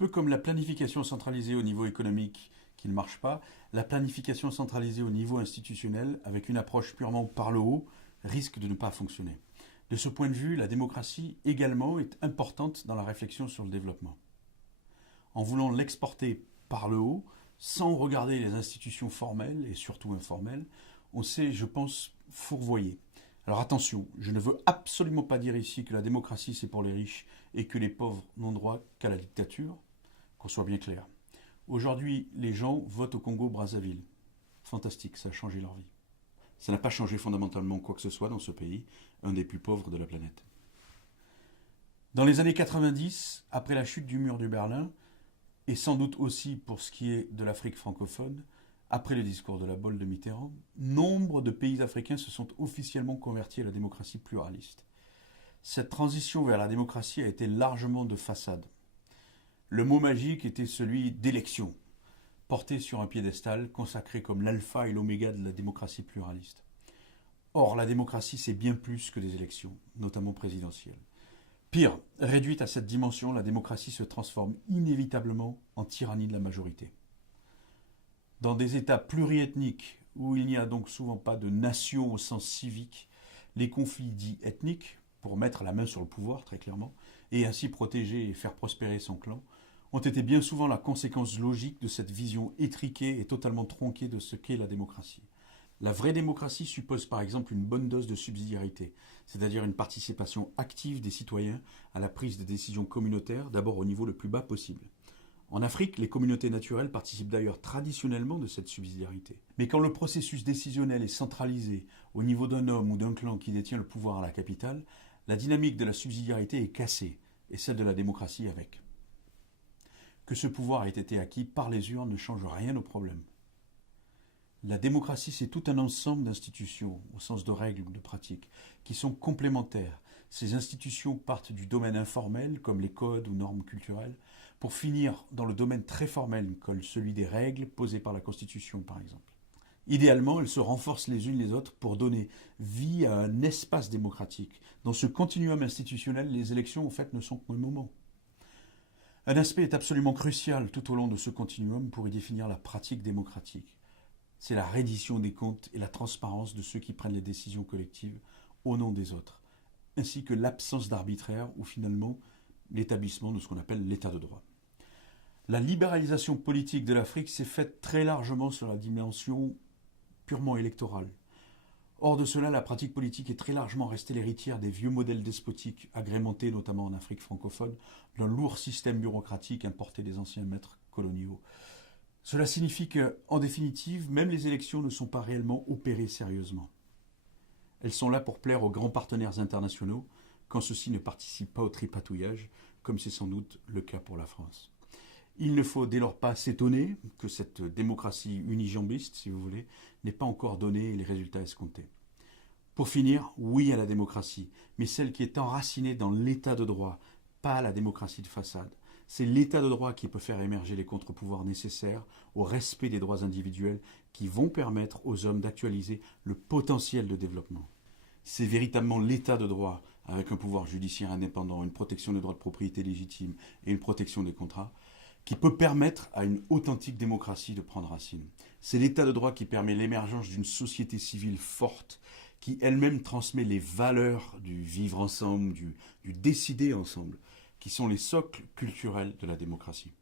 peu comme la planification centralisée au niveau économique qui ne marche pas, la planification centralisée au niveau institutionnel, avec une approche purement par le haut, risque de ne pas fonctionner. De ce point de vue, la démocratie également est importante dans la réflexion sur le développement. En voulant l'exporter par le haut, sans regarder les institutions formelles et surtout informelles, on s'est, je pense, fourvoyé. Alors attention, je ne veux absolument pas dire ici que la démocratie c'est pour les riches et que les pauvres n'ont droit qu'à la dictature, qu'on soit bien clair. Aujourd'hui, les gens votent au Congo-Brazzaville. Fantastique, ça a changé leur vie. Ça n'a pas changé fondamentalement quoi que ce soit dans ce pays, un des plus pauvres de la planète. Dans les années 90, après la chute du mur de Berlin, et sans doute aussi pour ce qui est de l'Afrique francophone, après le discours de la Bolle de Mitterrand, nombre de pays africains se sont officiellement convertis à la démocratie pluraliste. Cette transition vers la démocratie a été largement de façade. Le mot magique était celui d'élection, porté sur un piédestal consacré comme l'alpha et l'oméga de la démocratie pluraliste. Or, la démocratie, c'est bien plus que des élections, notamment présidentielles. Pire, réduite à cette dimension, la démocratie se transforme inévitablement en tyrannie de la majorité. Dans des États pluriethniques, où il n'y a donc souvent pas de nation au sens civique, les conflits dits ethniques, pour mettre la main sur le pouvoir très clairement, et ainsi protéger et faire prospérer son clan, ont été bien souvent la conséquence logique de cette vision étriquée et totalement tronquée de ce qu'est la démocratie. La vraie démocratie suppose par exemple une bonne dose de subsidiarité, c'est-à-dire une participation active des citoyens à la prise de décisions communautaires, d'abord au niveau le plus bas possible. En Afrique, les communautés naturelles participent d'ailleurs traditionnellement de cette subsidiarité. Mais quand le processus décisionnel est centralisé au niveau d'un homme ou d'un clan qui détient le pouvoir à la capitale, la dynamique de la subsidiarité est cassée, et celle de la démocratie avec. Que ce pouvoir ait été acquis par les urnes ne change rien au problème. La démocratie, c'est tout un ensemble d'institutions, au sens de règles ou de pratiques, qui sont complémentaires. Ces institutions partent du domaine informel, comme les codes ou normes culturelles, pour finir dans le domaine très formel, comme celui des règles posées par la Constitution, par exemple. Idéalement, elles se renforcent les unes les autres pour donner vie à un espace démocratique. Dans ce continuum institutionnel, les élections, en fait, ne sont qu'un moment. Un aspect est absolument crucial tout au long de ce continuum pour y définir la pratique démocratique. C'est la reddition des comptes et la transparence de ceux qui prennent les décisions collectives au nom des autres, ainsi que l'absence d'arbitraire ou finalement l'établissement de ce qu'on appelle l'état de droit. La libéralisation politique de l'Afrique s'est faite très largement sur la dimension purement électorale. Hors de cela, la pratique politique est très largement restée l'héritière des vieux modèles despotiques, agrémentés notamment en Afrique francophone, d'un lourd système bureaucratique importé des anciens maîtres coloniaux. Cela signifie que, en définitive, même les élections ne sont pas réellement opérées sérieusement. Elles sont là pour plaire aux grands partenaires internationaux, quand ceux-ci ne participent pas au tripatouillage, comme c'est sans doute le cas pour la France. Il ne faut dès lors pas s'étonner que cette démocratie unijambiste, si vous voulez, n'ait pas encore donné les résultats escomptés. Pour finir, oui à la démocratie, mais celle qui est enracinée dans l'état de droit, pas la démocratie de façade. C'est l'état de droit qui peut faire émerger les contre-pouvoirs nécessaires au respect des droits individuels qui vont permettre aux hommes d'actualiser le potentiel de développement. C'est véritablement l'état de droit, avec un pouvoir judiciaire indépendant, une protection des droits de propriété légitime et une protection des contrats, qui peut permettre à une authentique démocratie de prendre racine. C'est l'état de droit qui permet l'émergence d'une société civile forte, qui elle-même transmet les valeurs du vivre ensemble, du décider ensemble, qui sont les socles culturels de la démocratie.